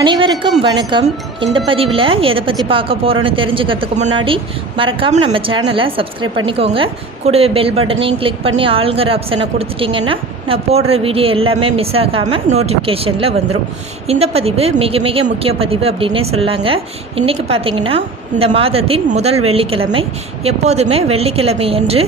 அனைவருக்கும் வணக்கம். இந்த பதிவில் எதை பற்றி பார்க்க போகிறோன்னு தெரிஞ்சுக்கிறதுக்கு முன்னாடி மறக்காமல் நம்ம சேனலை சப்ஸ்கிரைப் பண்ணிக்கோங்க. கூடவே பெல் பட்டனையும் கிளிக் பண்ணி ஆளுங்கிற ஆப்ஷனை கொடுத்துட்டிங்கன்னா நான் போடுற வீடியோ எல்லாமே மிஸ் ஆகாமல் நோட்டிஃபிகேஷனில் வந்துடும் இந்த பதிவு மிக மிக முக்கிய பதிவு அப்படின்னே சொல்லாங்க. இன்றைக்கி பார்த்தீங்கன்னா இந்த மாதத்தின் முதல் வெள்ளிக்கிழமை. எப்போதுமே வெள்ளிக்கிழமை என்று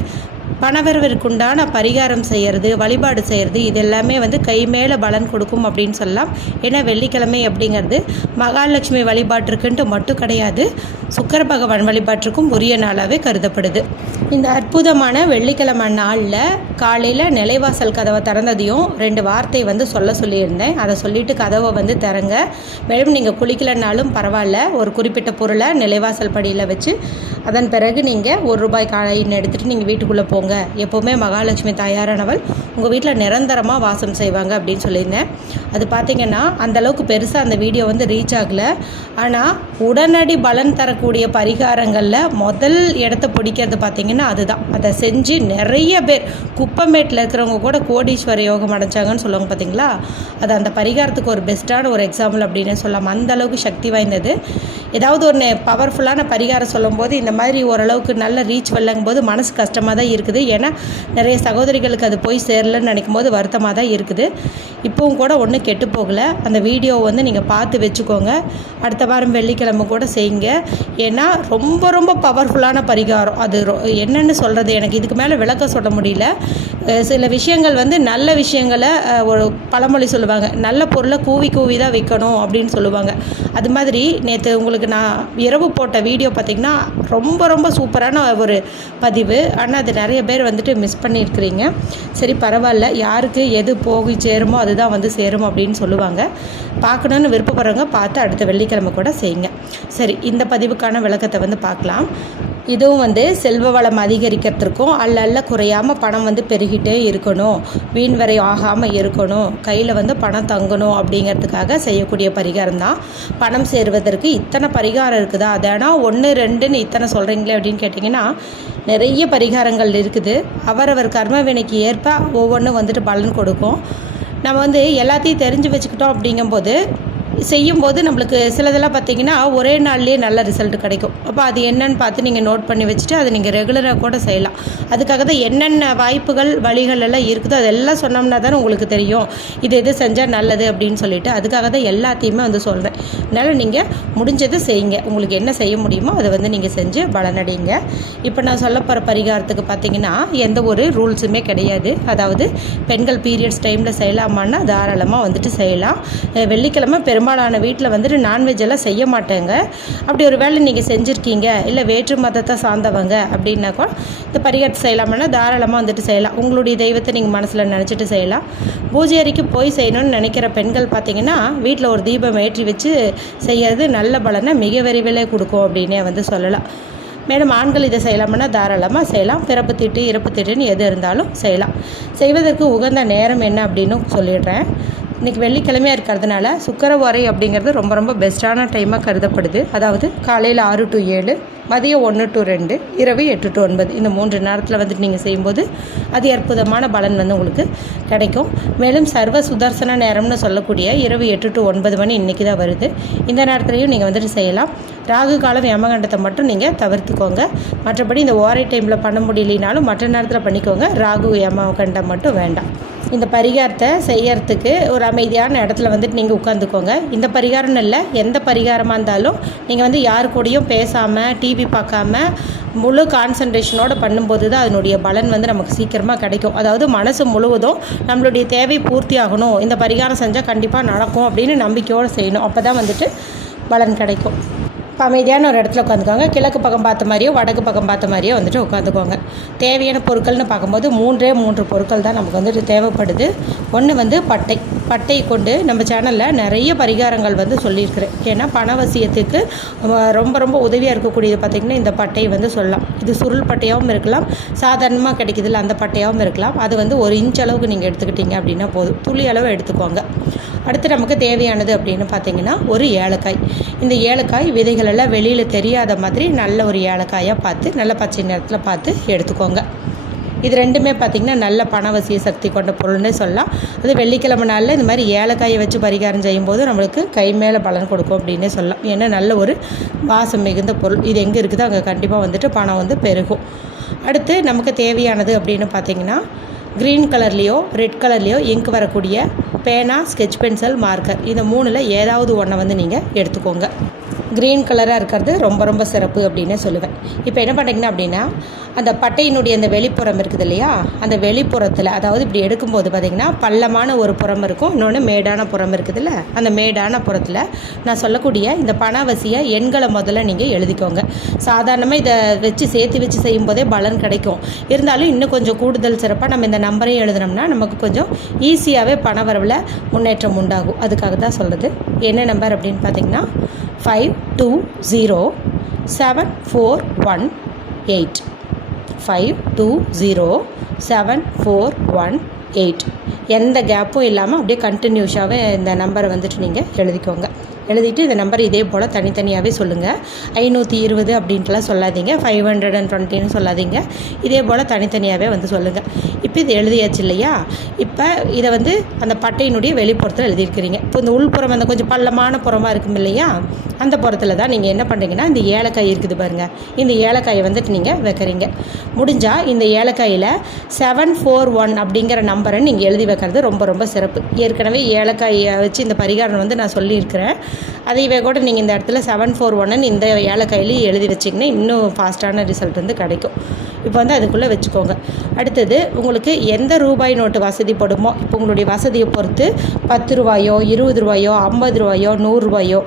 பணவரவிற்குண்டான பரிகாரம் செய்கிறது வழிபாடு செய்கிறது இது எல்லாமே வந்து கை மேலே பலன் கொடுக்கும் அப்படின்னு சொல்லலாம். ஏன்னா வெள்ளிக்கிழமை அப்படிங்கிறது மகாலட்சுமி வழிபாட்டிற்குன்ட்டு மட்டும் கிடையாது. சுக்கர பகவான் வழிபாட்டிற்கும் உரிய நாளாகவே கருதப்படுது. இந்த அற்புதமான வெள்ளிக்கிழமை நாளில் காலையில் நிலைவாசல் கதவை திறந்ததையும் ரெண்டு வார்த்தை வந்து சொல்ல சொல்லியிருந்தேன். அதை சொல்லிட்டு கதவை வந்து திறங்க மேலும் நீங்கள் குளிக்கலைனாலும் பரவாயில்ல. ஒரு குறிப்பிட்ட பொருளை நிலைவாசல் படியில் வச்சு அதன் பிறகு நீங்கள் ஒரு ரூபாய் காயின் எடுத்துகிட்டு நீங்கள் வீட்டுக்குள்ளே போங்க. எப்போவுமே மகாலட்சுமி தாயாரானவள் உங்கள் வீட்டில் நிரந்தரமாக வாசம் செய்வாங்க அப்படின்னு சொல்லியிருந்தேன். அது பார்த்தீங்கன்னா அந்தளவுக்கு பெருசாக அந்த வீடியோ வந்து ரீச் ஆகலை. ஆனால் உடனடி பலன் தரக்கூடிய பரிகாரங்களில் முதல் இடத்த பிடிக்கிறது பார்த்தீங்கன்னா அதுதான். அதை செஞ்சு நிறைய பேர் குப்பமேட்டில் இருக்கிறவங்க கூட கோடீஸ்வர யோகம் அடைஞ்சாங்கன்னு சொல்லுவாங்க பார்த்தீங்களா அது அந்த பரிகாரத்துக்கு ஒரு பெஸ்ட்டான ஒரு எக்ஸாம்பிள் அப்படின்னு சொல்லலாம் அந்த அளவுக்கு சக்தி வாய்ந்தது. ஏதாவது ஒன்று பவர்ஃபுல்லான பரிகாரம் சொல்லும்போது இந்த மாதிரி ஓரளவுக்கு நல்ல ரீச் வரலங்கும் போது மனசு கஷ்டமாக தான் இருக்குது. ஏன்னா நிறைய சகோதரிகளுக்கு அது போய் சேரலன்னு நினைக்கும் போது வருத்தமாக தான் இருக்குது. இப்போவும் கூட ஒன்றும் கெட்டு போகலை. அந்த வீடியோ வந்து நீங்கள் பார்த்து வச்சுக்கோங்க. அடுத்த வாரம் வெள்ளிக்கிழமை கூட செய்யுங்க. ஏன்னா ரொம்ப ரொம்ப பவர்ஃபுல்லான பரிகாரம். அது ரொ- சொல்கிறது எனக்கு இதுக்கு மேலே விளக்கம் சொல்ல முடியல. சில விஷயங்கள் வந்து நல்ல விஷயங்களை ஒரு பழமொழி சொல்லுவாங்க. நல்ல பொருளை கூவி கூவி தான் விற்கணும் அப்படின்னு சொல்லுவாங்க. அது மாதிரி நேற்று உங்களுக்கு நான் இரவு போட்ட வீடியோ பார்த்திங்கன்னா ரொம்ப ரொம்ப சூப்பரான ஒரு பதிவு. ஆனால் அது நிறைய பேர் வந்துட்டு மிஸ் பண்ணியிருக்கிறீங்க. சரி பரவாயில்ல. யாருக்கு எது போகி சேருமோ அதுதான் வந்து சேரும் அப்படின்னு சொல்லுவாங்க. பார்க்கணுன்னு விருப்பப்படுறவங்க பார்த்து அடுத்த வெள்ளிக்கிழமை கூட செய்யுங்க. சரி இந்த பதிவுக்கான விளக்கத்தை வந்து பார்க்கலாம். இதுவும் வந்து செல்வ வளம் அதிகரிக்கிறதுக்கும் அல்ல அல்ல குறையாமல் பணம் வந்து பெருகிட்டே இருக்கணும். வீண்வரை ஆகாமல் இருக்கணும். கையில் வந்து பணம் தங்கணும் அப்படிங்கிறதுக்காக செய்யக்கூடிய பரிகாரம் தான். பணம் சேருவதற்கு இத்தனை பரிகாரம் இருக்குதா? அதனால் ஒன்று ரெண்டுன்னு இத்தனை சொல்கிறீங்களே அப்படின்னு கேட்டிங்கன்னா நிறைய பரிகாரங்கள் இருக்குது. அவரவர் கர்ம வினைக்கு ஏற்ப ஒவ்வொன்றும் வந்துட்டு பலன் கொடுக்கும். நம்ம வந்து எல்லாத்தையும் தெரிஞ்சு வச்சுக்கிட்டோம் அப்படிங்கும்போது செய்யும்போது நம்மளுக்கு சிலதெல்லாம் பார்த்தீங்கன்னா ஒரே நாள்லேயே நல்ல ரிசல்ட் கிடைக்கும். அப்போ அது என்னன்னு பார்த்து நீங்கள் நோட் பண்ணி வச்சுட்டு அதை நீங்கள் ரெகுலராக கூட செய்யலாம். அதுக்காக தான் என்னென்ன வாய்ப்புகள் வழிகள் எல்லாம் இருக்குதோ அதெல்லாம் சொன்னோம்னா தானே உங்களுக்கு தெரியும். இது எது செஞ்சால் நல்லது அப்படின்னு சொல்லிட்டு அதுக்காக தான் எல்லாத்தையுமே வந்து சொல்கிறேன் அதனால் நீங்கள் முடிஞ்சதை செய்யுங்க. உங்களுக்கு என்ன செய்ய முடியுமோ அதை வந்து நீங்கள் செஞ்சு பலனடையுங்க. இப்போ நான் சொல்ல போகிற பரிகாரத்துக்கு பார்த்தீங்கன்னா எந்த ஒரு ரூல்ஸுமே கிடையாது. அதாவது பெண்கள் பீரியட்ஸ் டைமில் செய்யலாமான்னா தாராளமாக வந்துட்டு செய்யலாம். வெள்ளிக்கிழமை வெள்ளிக்கிழமை பெரும்பாலான வீட்டில் வந்துட்டு நான்வெஜ் எல்லாம் செய்ய மாட்டேங்க. அப்படி ஒரு வேளை நீங்கள் செஞ்சுருக்கீங்க இல்லை வேற்று மதத்தை சார்ந்தவங்க அப்படின்னாக்கா இந்த பரிகாரத்தை செய்யலாமான்னா தாராளமாக வந்துட்டு செய்யலாம். உங்களுடைய தெய்வத்தை நீங்கள் மனசில் நினச்சிட்டு செய்யலாம். பூஜை அறைக்கு போய் செய்யணும்னு நினைக்கிற பெண்கள் பார்த்தீங்கன்னா வீட்டில் ஒரு தீபம் ஏற்றி வச்சு செய்யறது நல்ல பலனை மிக விரைவிலே கொடுக்கும் அப்படின்னே வந்து சொல்லலாம். மேலும் ஆண்கள் இதை செய்யலாம்னா தாராளமாக செய்யலாம். பிறப்பு திட்டு இறப்பு திட்டுன்னு எது இருந்தாலும் செய்யலாம். செய்வதற்கு உகந்த நேரம் என்ன அப்படின்னு சொல்லிடுறேன். இன்றைக்கி வெள்ளிக்கிழமையாக இருக்கிறதுனால சுக்கரவாரை அப்படிங்கிறது ரொம்ப ரொம்ப பெஸ்ட்டான டைமாக கருதப்படுது. அதாவது காலையில் ஆறு டு ஏழு மதியம் ஒன்று டு ரெண்டு இரவு எட்டு டு ஒன்பது. இந்த மூன்று நேரத்தில் வந்துட்டு நீங்கள் செய்யும்போது அது அற்புதமான பலன் வந்து உங்களுக்கு கிடைக்கும். மேலும் சர்வ சுதர்சன நேரம்னு சொல்லக்கூடிய இரவு எட்டு டு ஒன்பது மணி இன்றைக்கி தான் வருது. இந்த நேரத்துலையும் நீங்கள் வந்துட்டு செய்யலாம். ராகு காலம் யமகண்டத்தை மட்டும் நீங்கள் தவிர்த்துக்கோங்க. மற்றபடி இந்த ஓரை டைமில் பண்ண முடியலைனாலும் மற்ற நேரத்தில் பண்ணிக்கோங்க. ராகு யமகண்டம் மட்டும் வேண்டாம். இந்த பரிகாரத்தை செய்யறதுக்கு ஒரு அமைதியான இடத்துல வந்துட்டு நீங்கள் உட்காந்துக்கோங்க இந்த பரிகாரம்னு இல்லை எந்த பரிகாரமாக இருந்தாலும் நீங்கள் வந்து யாரு கூடயும் பேசாமல் டிவி பார்க்காம முழு கான்சன்ட்ரேஷனோட பண்ணும்போது தான் அதனுடைய பலன் வந்து நமக்கு சீக்கிரமாக கிடைக்கும். அதாவது மனசு முழுவதும் நம்மளுடைய தேவை பூர்த்தி ஆகணும். இந்த பரிகாரம் செஞ்சால் கண்டிப்பாக நடக்கும் அப்படின்னு நம்பிக்கையோடு செய்யணும். அப்போ தான் வந்துட்டு பலன் கிடைக்கும். அமைதியான ஒரு இடத்துல உட்காந்துக்கோங்க. கிழக்கு பக்கம் பார்த்த மாதிரியோ வடக்கு பக்கம் பார்த்த மாதிரியோ வந்துட்டு உட்காந்துக்கோங்க. தேவையான பொருட்கள்னு பார்க்கும்போது மூன்றே மூன்று பொருட்கள் தான் நமக்கு வந்துட்டு தேவைப்படுது. ஒன்று வந்து பட்டை. பட்டை கொண்டு நம்ம சேனலில் நிறைய பரிகாரங்கள் வந்து சொல்லியிருக்கிறேன். ஏன்னா பணவசியத்துக்கு ரொம்ப ரொம்ப உதவியாக இருக்கக்கூடியது பார்த்திங்கன்னா இந்த பட்டை வந்து சொல்லலாம். இது சுருள் பட்டையாகவும் இருக்கலாம். சாதாரணமாக கிடைக்குதுல்ல அந்த பட்டையாகவும் இருக்கலாம். அது வந்து ஒரு இன்ச் அளவுக்கு நீங்கள் எடுத்துக்கிட்டீங்க அப்படின்னா போதும். துளி அளவு எடுத்துக்கோங்க. அடுத்து நமக்கு தேவையானது அப்படின்னு பார்த்தீங்கன்னா ஒரு ஏலக்காய். இந்த ஏலக்காய் விதைகள் எல்லாம் வெளியில் தெரியாத மாதிரி நல்ல ஒரு ஏலக்காயாக பார்த்து நல்ல பச்சை நிறத்தில் பார்த்து எடுத்துக்கோங்க. இது ரெண்டுமே பார்த்திங்கன்னா நல்ல பணவசிய சக்தி கொண்ட பொருள்னே சொல்லலாம். அது வெள்ளிக்கிழமை நாளில் இந்த மாதிரி ஏலக்காயை வச்சு பரிகாரம் செய்யும்போது நம்மளுக்கு கை மேலே பலன் கொடுக்கும் அப்படின்னே சொல்லலாம். ஏன்னா நல்ல ஒரு வாசம் மிகுந்த பொருள். இது எங்கே இருக்குதோ அங்கே கண்டிப்பாக வந்துட்டு பணம் வந்து பெருகும். அடுத்து நமக்கு தேவையானது அப்படின்னு பார்த்தீங்கன்னா க்ரீன் கலர்லேயோ ரெட் கலர்லேயோ இங்க் வரக்கூடிய பேனா ஸ்கெட்ச் பென்சில் மார்க்கர் இந்த மூணில் ஏதாவது ஒன்றை வந்து நீங்கள் எடுத்துக்கோங்க. க்ரீன் கலராக இருக்கிறது ரொம்ப ரொம்ப சிறப்பு அப்படின்னு சொல்லுவேன். இப்போ என்ன பண்ணுறீங்கன்னா அப்படின்னா அந்த பட்டையினுடைய அந்த வெளிப்புறம் இருக்குது இல்லையா? அந்த வெளிப்புறத்தில் அதாவது இப்படி எடுக்கும்போது பார்த்திங்கன்னா பள்ளமான ஒரு புறம் இருக்கும் இன்னொன்று மேடான புறம் இருக்குதுல்ல அந்த மேடான புறத்தில் நான் சொல்லக்கூடிய இந்த பணவசியை எண்களை முதல்ல நீங்கள் எழுதிக்கோங்க. சாதாரணமாக இதை வச்சு சேர்த்து வச்சு செய்யும்போதே பலன் கிடைக்கும். இருந்தாலும் இன்னும் கொஞ்சம் கூடுதல் சிறப்பாக நம்ம இந்த நம்பரையும் எழுதினோம்னா நமக்கு கொஞ்சம் ஈஸியாகவே பண வரவில் முன்னேற்றம் உண்டாகும். அதுக்காக தான் சொல்கிறது என்ன நம்பர் அப்படின்னு பார்த்தீங்கன்னா five two zero seven four one eight five two zero seven four one eight எந்த கேப்பும் இல்லாமல் அப்படியே கண்டினியூஸாகவே இந்த நம்பரை வந்துட்டு நீங்கள் எழுதிக்கோங்க. எழுதிட்டு இந்த நம்பர் இதே போல் தனித்தனியாகவே சொல்லுங்கள் ஐநூற்றி இருபது அப்படின்ட்டுலாம் சொல்லாதீங்க. ஃபைவ் ஹண்ட்ரட் அண்ட் டுவெண்ட்டின்னு சொல்லாதீங்க. இதே போல் தனித்தனியாகவே வந்து சொல்லுங்கள் இப்போ இது எழுதியாச்சு இல்லையா? இப்போ இதை வந்து அந்த பட்டையினுடைய வெளிப்புறத்தில் எழுதியிருக்கிறீங்க. இப்போ இந்த உள்புறம் அந்த கொஞ்சம் பள்ளமான புறமாக இருக்கும் இல்லையா? அந்த புறத்தில் தான் நீங்கள் என்ன பண்ணுறீங்கன்னா இந்த ஏலக்காய் இருக்குது பாருங்கள் இந்த ஏலக்காயை வந்துட்டு நீங்கள் வைக்கிறீங்க. முடிஞ்சால் இந்த ஏலக்காயில் செவன் ஃபோர் ஒன் அப்படிங்கிற நம்பரை நீங்கள் எழுதி வைக்கிறது ரொம்ப ரொம்ப சிறப்பு. ஏற்கனவே ஏலக்காயை வச்சு இந்த பரிகாரம் வந்து நான் சொல்லியிருக்கிறேன். அதையவே கூட நீங்கள் இந்த இடத்துல செவன் ஃபோர் ஒன்னு இந்த ஏலக்காயிலேயே எழுதி வச்சிங்கன்னா இன்னும் ஃபாஸ்ட்டான ரிசல்ட் வந்து கிடைக்கும். இப்போ வந்து அதுக்குள்ளே வச்சுக்கோங்க. அடுத்தது உங்களுக்கு எந்த ரூபாய் நோட்டு வசதிப்படுமோ இப்போ உங்களுடைய வசதியை பொறுத்து பத்து ரூபாயோ இருபது ரூபாயோ ஐம்பது ரூபாயோ நூறுரூவாயோ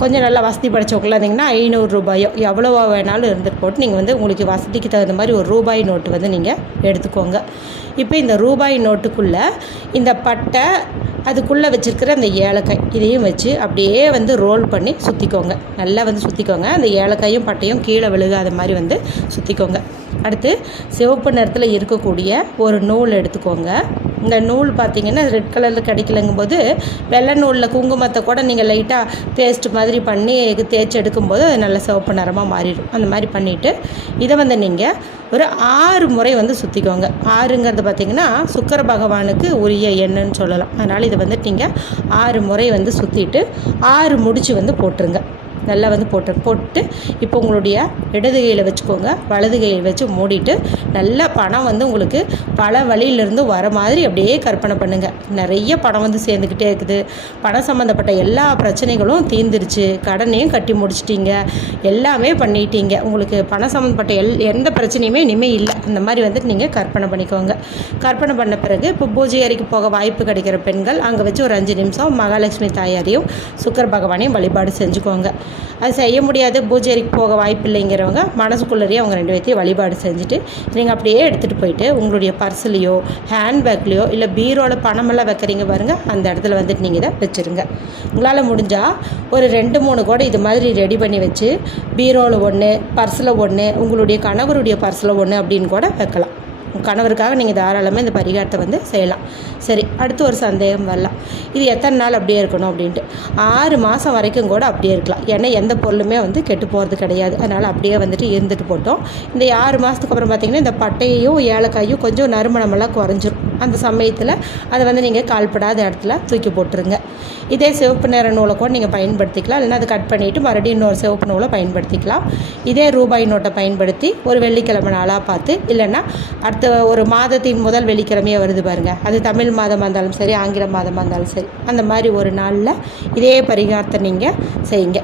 கொஞ்சம் நல்லா வசதி படைச்சவங்களா இருந்தீங்கன்னா ஐநூறு ரூபாயோ எவ்வளோவா வேணாலும் இருந்துட்டு போட்டு நீங்கள் வந்து உங்களுக்கு வசதிக்கு தகுந்த மாதிரி ஒரு ரூபாய் நோட்டு வந்து நீங்கள் எடுத்துக்கோங்க. இப்போ இந்த ரூபாய் நோட்டுக்குள்ளே இந்த பட்டை அதுக்குள்ளே வச்சுருக்கிற அந்த ஏலக்காய் இதையும் வச்சு அப்படியே வந்து ரோல் பண்ணி சுற்றிக்கோங்க நல்லா வந்து சுற்றிக்கோங்க அந்த ஏலக்காயும் பட்டையும் கீழே விழுகாத மாதிரி வந்து சுற்றிக்கோங்க அடுத்து சிவப்பு நிறத்தில் இருக்கக்கூடிய ஒரு நூல் எடுத்துக்கோங்க. இந்த நூல் பார்த்தீங்கன்னா ரெட் கலரில் கிடைக்கலங்கும் போது வெள்ளை நூலில் குங்குமத்தை கூட நீங்கள் லைட்டாக பேஸ்ட் மாதிரி பண்ணி தேய்ச்சி எடுக்கும்போது அது நல்ல சிவப்பு நிறமாக மாறிடும். அந்த மாதிரி பண்ணிவிட்டு இதை வந்து நீங்கள் ஒரு ஆறு முறை வந்து சுற்றிக்கோங்க ஆறுங்கிறது பார்த்திங்கன்னா சுக்கர பகவானுக்கு உரிய எண்ணெய்ன்னு சொல்லலாம். அதனால் இதை வந்துட்டு நீங்கள் ஆறு முறை வந்து சுற்றிட்டு ஆறு முடிச்சு வந்து போட்டுருங்க. நல்லா வந்து போட்டு போட்டு இப்போ உங்களுடைய இடது கையில் வச்சுக்கோங்க. வலது கையில் வச்சு மூடிட்டு நல்லா பணம் வந்து உங்களுக்கு பல வழியிலேருந்து வர மாதிரி அப்படியே கற்பனை பண்ணுங்கள் நிறைய பணம் வந்து சேர்ந்துக்கிட்டே இருக்குது. பணம் சம்மந்தப்பட்ட எல்லா பிரச்சனைகளும் தீர்ந்துருச்சு. கடனையும் கட்டி முடிச்சிட்டிங்க. எல்லாமே பண்ணிட்டீங்க. உங்களுக்கு பணம் சம்மந்தப்பட்ட எல் எந்த பிரச்சனையுமே இனிமேல் இல்லை. அந்த மாதிரி வந்துட்டு நீங்கள் கற்பனை பண்ணிக்கோங்க. கற்பனை பண்ண பிறகு இப்போ பூஜை அறைக்கு போக வாய்ப்பு கிடைக்கிற பெண்கள் அங்கே வச்சு ஒரு அஞ்சு நிமிஷம் மகாலட்சுமி தாயாரையும் சுக்கர பகவானையும் வழிபாடு செஞ்சுக்கோங்க. அது செய்ய முடியாது பூஜைக்கு போக வாய்ப்பு இல்லைங்கிறவங்க மனசுக்குள்ளேயே அவங்க ரெண்டு பேர்த்தையும் வழிபாடு செஞ்சுட்டு நீங்கள் அப்படியே எடுத்துகிட்டு போயிட்டு உங்களுடைய பர்ஸ்லேயோ ஹேண்ட்பேக்லேயோ இல்லை பீரோவில் பணமெல்லாம் வைக்கிறீங்க பாருங்கள் அந்த இடத்துல வந்துட்டு நீங்கள் இதை வச்சுருங்க. உங்களால் முடிஞ்சால் ஒரு ரெண்டு மூணு கூட இது மாதிரி ரெடி பண்ணி வச்சு பீரோவில் ஒன்று பர்ஸில் ஒன்று உங்களுடைய கணவருடைய பர்ஸில் ஒன்று அப்படின்னு கூட வைக்கலாம். கணவருக்காக நீங்கள் தாராளமாக இந்த பரிகாரத்தை வந்து செய்யலாம். சரி அடுத்து ஒரு சந்தேகம் வரலாம். இது எத்தனை நாள் அப்படியே இருக்கணும் அப்படின்ட்டு. ஆறு மாதம் வரைக்கும் கூட அப்படியே இருக்கலாம். ஏன்னா எந்த பொருளுமே வந்து கெட்டு போகிறது கிடையாது. அதனால் அப்படியே வந்துட்டு இருந்துட்டு போட்டோம். இந்த ஆறு மாதத்துக்கு அப்புறம் பார்த்திங்கன்னா இந்த பட்டையையும் ஏலக்காயும் கொஞ்சம் நறுமணமெல்லாம் குறைஞ்சிரும். அந்த சமயத்தில் அதை வந்து நீங்கள் கால்படாத இடத்துல தூக்கி போட்டுருங்க. இதே சிவப்பு நிற நூலை கூட நீங்கள் பயன்படுத்திக்கலாம். இல்லைன்னா அதை கட் பண்ணிவிட்டு மறுபடியும் இன்னொரு சிவப்பு நூலை பயன்படுத்திக்கலாம். இதே ரூபாய் நோட்டை பயன்படுத்தி ஒரு வெள்ளிக்கிழமை நாளாக பார்த்து இல்லைன்னா அடுத்த ஒரு மாதத்தின் முதல் வெள்ளிக்கிழமையே வருது பாருங்கள் அது தமிழ் மாதமாக இருந்தாலும் சரி ஆங்கில மாதமாக இருந்தாலும் சரி அந்த மாதிரி ஒரு நாளில் இதே பரிகாரத்தை நீங்கள் செய்யுங்க.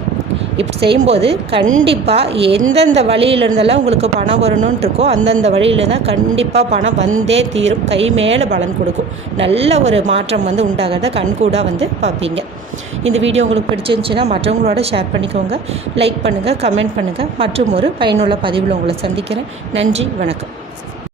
இப்படி செய்யும்போது கண்டிப்பாக எந்தெந்த வழியிலிருந்தெல்லாம் உங்களுக்கு பணம் வரணும்னு இருக்கோ அந்தந்த வழியில் தான் கண்டிப்பாக பணம் வந்தே தீரும். கை மேலே பலன் கொடுக்கும். நல்ல ஒரு மாற்றம் வந்து உண்டாகிறத கண்கூடாக வந்து பார்ப்பீங்க. இந்த வீடியோ உங்களுக்கு பிடிச்சிருந்துச்சின்னா மற்றவங்களோட ஷேர் பண்ணிக்கோங்க. லைக் பண்ணுங்கள் கமெண்ட் பண்ணுங்கள் மற்றும் ஒரு பயனுள்ள பதிவில் உங்களை சந்திக்கிறேன். நன்றி வணக்கம்.